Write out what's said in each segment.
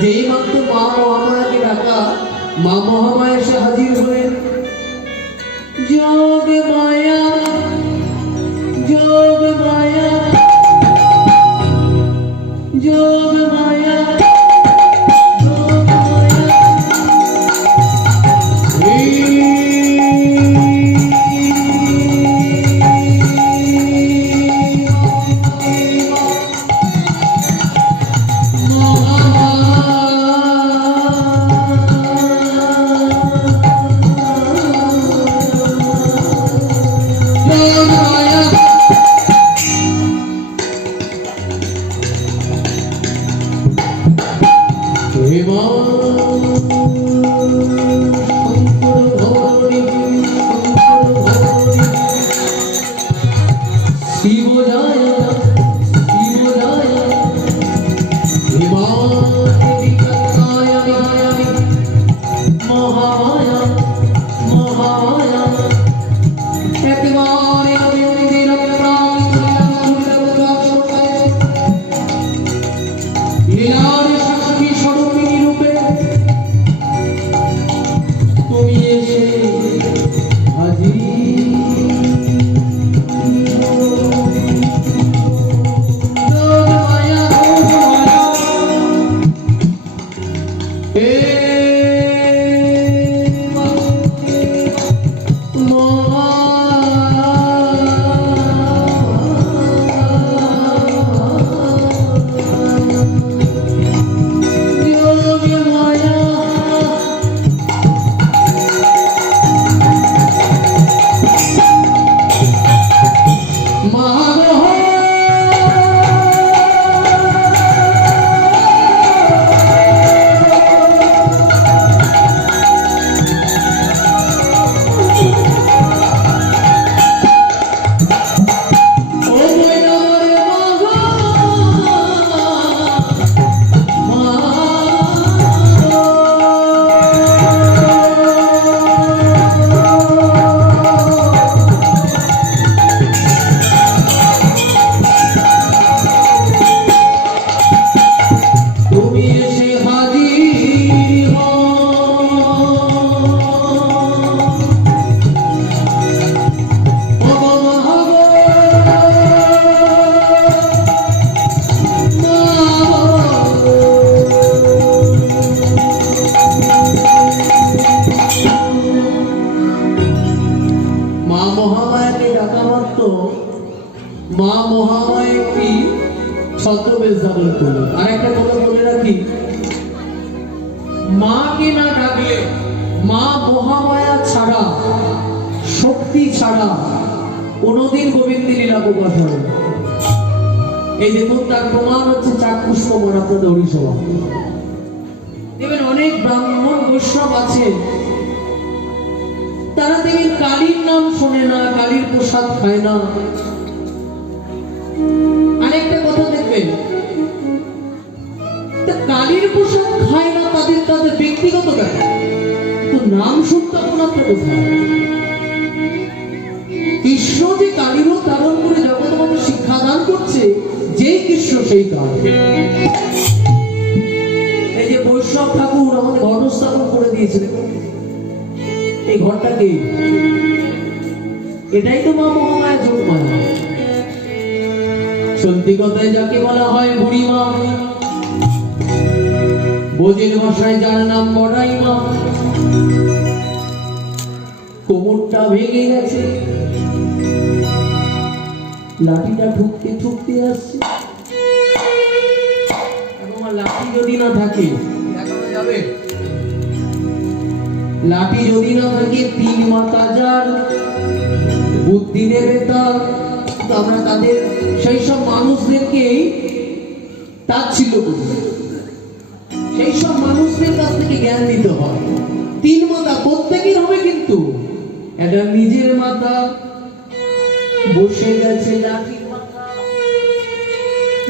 যেই মাত্র মা মহামায়াকে ডাকা, মা মহামায়া এসে হাজির হলেন। যোগ মায়া, যোগ মায়া, যোগ মায়া, যোগ মায়া। মা মহামায়া একটি ছদ্মবেশ ধারণ করলেন। আর একটা কথা বলে রাখি, মাকে না ডাকলে, মা মহামায়া ছাড়া, শক্তি ছাড়া কোনদিন গোবিন্দ লীলা প্রকাশ হবে না। এই দেখুন, তার প্রমাণ হচ্ছে চাক্ষুষ্পমান আপনাদের হরিসভা। দেখবেন অনেক ব্রাহ্মণ বৈষ্ণব আছে, তারা দেখবেন কালীর নাম শোনে না, কালীর প্রসাদ খায় না। আরেকটা কথা দেখবেন, কালীর প্রসাদ খায় না তাদের তাদের ব্যক্তিগত ব্যাপার, তো নাম সংস্থাপনাটা কোথায়? কৃষ্ণ যে কালীর রূপ ধারণ করে জগৎ আমাদের শিক্ষাদান করছে, যে কৃষ্ণ সেই কাল। এই যে বৈষ্ণব ঠাকুর আমাদের ঘট স্থাপন করে দিয়েছে, এই ঘরটাকে, এটাই তো মা মহামায়া যোগ মায়া। সত্যি কথায় যাকে বলা হয় বুড়ি মা, বোঝের ভাষায় যার নাম বড়াই মা। কোমরটা ভেঙে গেছে, লাঠিটা ঠুকতে ঠুকতে আসছে। লাঠি যদি না থাকে, যাবে লাঠি যদি না থাকে, তিন মাতা যার বুদ্ধি দেবে তার। আমরা তাদের সেই সব মানুষদেরকে তাচ্ছিল্য করি, সেই সব মানুষদের কাছ থেকে জ্ঞান দিতে হয়। তিন মাতা প্রত্যেকের হবে, কিন্তু এটা নিজের মাতা বসে গেছে, লাঠির মাথা,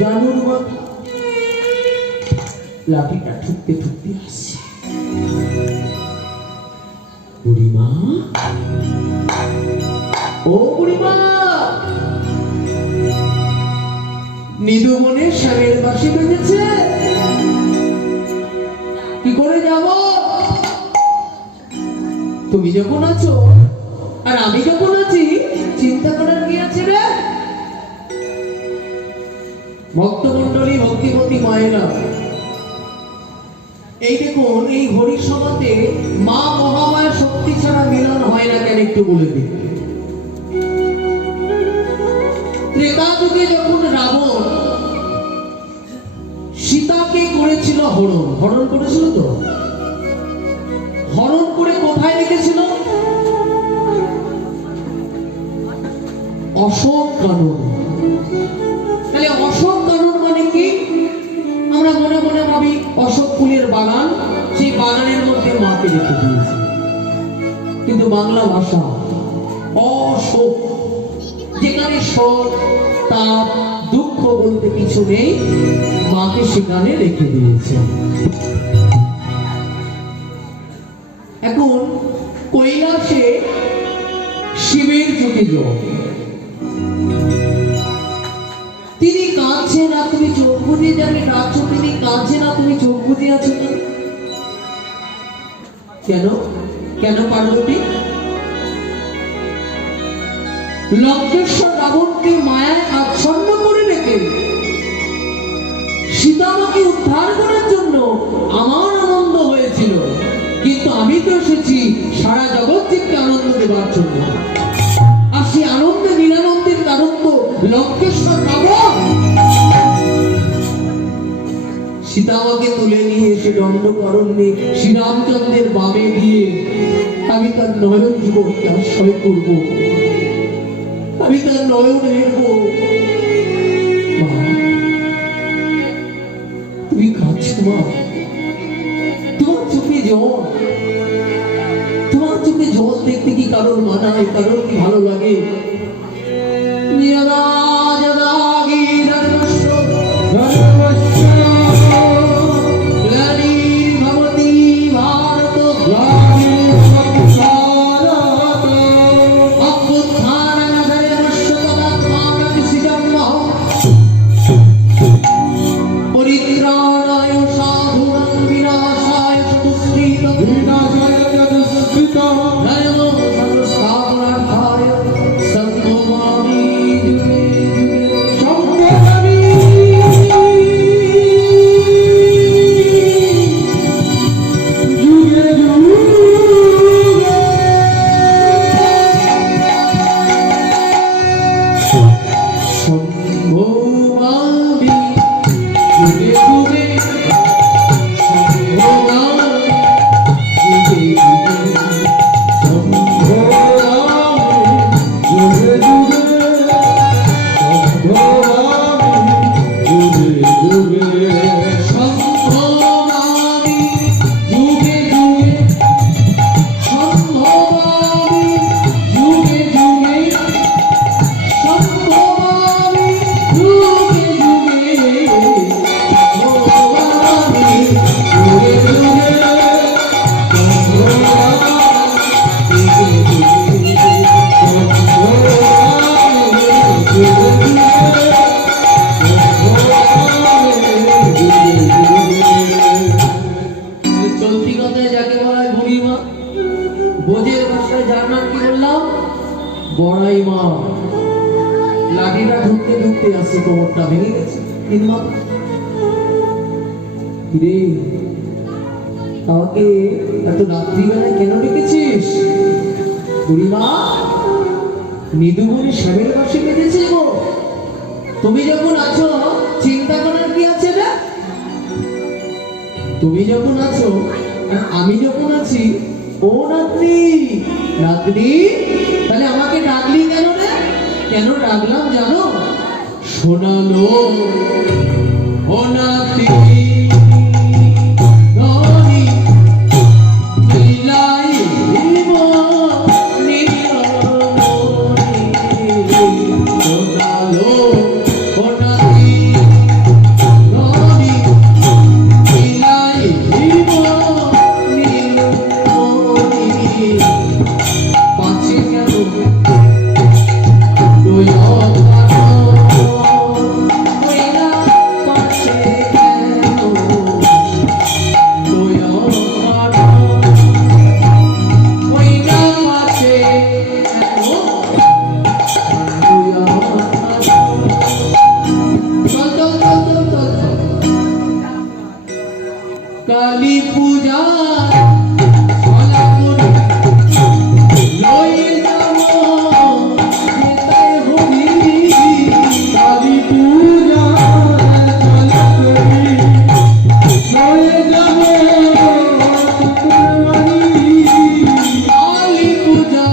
জানুর মাথা, লাঠিটা ঠুকতে ঠুকতে আসছে। বুড়িমা, ও বুড়িমা, নিধু মনে স্বামীর বাসি বেঁধেছে। তুমি যখন আছো আর আমি যখন আছি, চিন্তা করার কি আছে রে? ভক্তমন্ডলী, ভক্তিমতী মায়েরা, এই দেখুন, এই হরির সভাতে মা মহামায়া শক্তি ছাড়া মিলন হয় না কেন একটু বলে দিই। ত্রেতা যুগে যখন রাবণ সীতাকে করেছিল হরণ, হরণ করেছিল তো, হরণ করে কোথায় রেখেছিল? অশোক কানন। তাহলে অশোক কানন মানে কি? আমরা মনে মনে ভাবি অশোক ফুলের বাগান, সেই বাগানের মধ্যে মাকে রেখে দিয়েছে। কিন্তু বাংলা ভাষা অশোক, যেখানে শোক, তাপ, দুঃখ বলতে কিছু নেই, মাকে সেখানে রেখে দিয়েছে। এখন কৈলাসে শিবের চোখে জল, তিনি কাঁদছে না, তুমি চোখ বুঝিয়ে যাবে ডাকছো, তিনি কাঁদছে না, তুমি চোখ বুঝিয়ে আছো কেন? কেন কেন পার্বতী? লঙ্কেশ্বর রাবণকে মায়ায় আচ্ছন্ন করে রেখে সীতামাকে উদ্ধার করার জন্য আমার আনন্দ হয়েছিল, কিন্তু আমি তো এসেছি সারা জগৎকে আনন্দ দেওয়ার জন্য। আর সেই আনন্দে নিরানন্দের কারণ তো লঙ্কেশ্বর রাবণ। সীতামাকে তুলে নিয়ে এসে দণ্ডকারণ্যে শ্রীরামচন্দ্রের বামে দিয়ে আমি তার নয়ন যুবককে আশ্রয় করব, আমি তার নয়ন হেরব। তুমি কাঁদছো মা, তোমার চোখে জল, তোমার চোখে জল দেখতে কি কারোর মানায়, কারোর কি ভালো লাগে? বড়াই মা, লাঠিটা ঢুকতে ঢুকতে আসছে, কোমরটা ভেঙে গেছে। আমাকে এত রাত্রিবেলায় কেন ডেকেছিস? বুড়িমা নিদুমণি শ্যামের পাশে কেঁদেছে গো। তুমি যখন আছো চিন্তা করার কি আছে না? তুমি যখন আছো আমি যখন আছি, ও নাতনি, নাতনি, তাহলে আমাকে ডাকলি কেন রে? কেন ডাকলাম জানো? শোনালো ও নাতনি কালী পূজা চলা করে লয়ে যাব যেতায় হরি কালী পূজা চলা করি লয়ে যাব কালী পূজা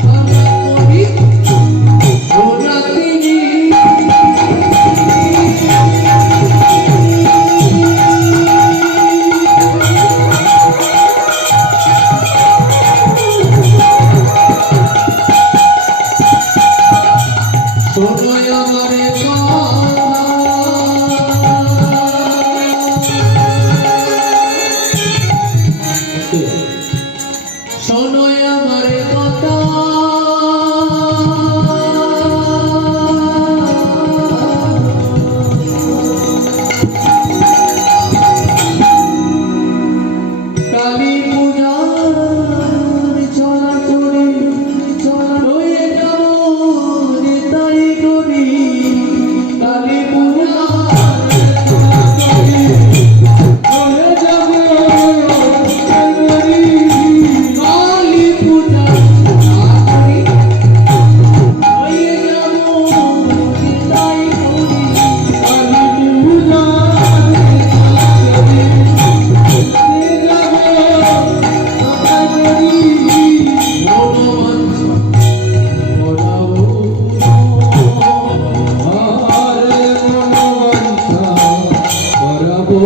চলা করি ওরা তিনি শোনোই আমারে শোনোই আমারে কথা কালী পূজার চলা করে চলা লয়ে যাব যেতাই করি কালী পূজা লয়ে যাব করি কালী পূজা করি লয়ে যাব যেতাই করি কালী পূজা চলা করি লয়ে যাব করি মনোবাঞ্ছা বলাবো আরে মনোবাঞ্ছা করাবো